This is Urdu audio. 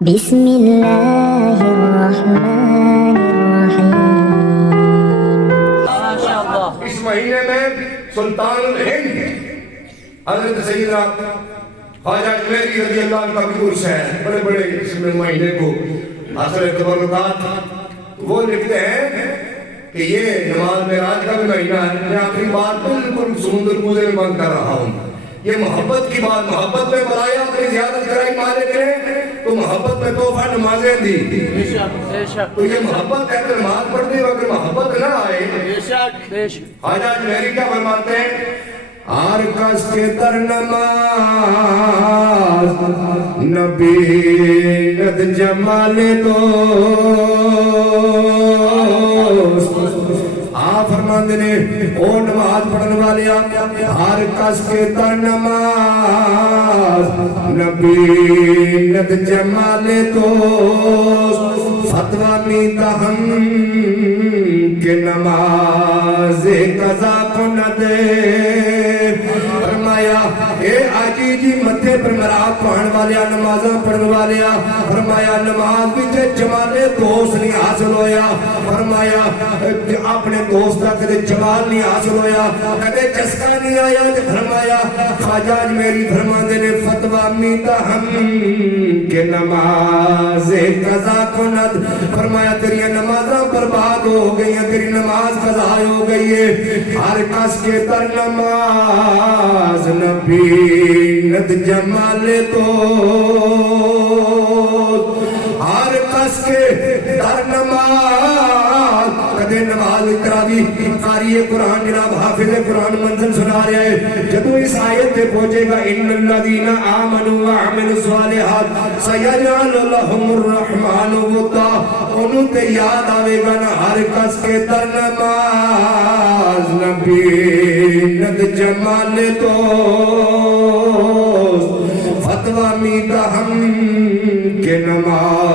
بسم اللہ الرحمن الرحیم۔ اس مہینے میں سلطان الہند حضرت سیدنا خواجہ جمیری رضی اللہ عنہ کا بھی عرس ہے، بڑے بڑے اس مہینے کو حاصل تبرکات۔ وہ لکھتے ہیں کہ یہ نماز معراج کا بھی مہینہ ہے۔ میں آخری بات بالکل سمندر کوزے میں بند کر رہا ہوں۔ یہ محبت کی بات، محبت میں بلایا اپنی زیادت کرائی مالک نے تو محبت میں تحفہ نمازیں دی۔ تو یہ محبت ہے کہ نماز پڑھتی ہے، اگر محبت نہ آئے۔ خواجہ جمیری کیا فرماتے ہیں؟ آر کس کے در نماز نبی ند جمال دوست۔ آپ فرماتے ہیں او نماز پڑھنے والے ہر کس کے در نماز نبی ند جمال دوست۔ فتوہ میتا ہم کہ نماز قضا کو نہ دے۔ فرمایا اے آجی جی متھے پر مراد پڑھن والیا، نمازاں پڑھن والیا، فرمایا نماز وچ جمال دوست نہیں حاصل ہویا۔ فرمایا اپنے دوست کا کدے جمال نہیں حاصل ہویا، کدے چسکا نہیں آیا۔ فرمایا خواجہ جمیری فرماندے نے فتویٰ میتا ہم کہ نماز قضا کند۔ فرمایا تیری نمازاں برباد ہو گئی ہیں، تیری نماز قضا ہو گئی ہے۔ ہر کس کے در نماز نبی ند جمال تو، ہر کس کے در نماز کدے نماز تراویح قاری قرآن جناب حافظ قرآن منزل سنا رہا ہے۔ جدو اس آیت پہ پہنچے گا ان الذین آمنوا وعملوا الصالحات سیجعل لهم الرحمن ودا، انہوں تے یاد آوے گا نا ہر کس کے در نماز نبی ند جمال دوست۔ فتویٰ میتا ہم کہ نماز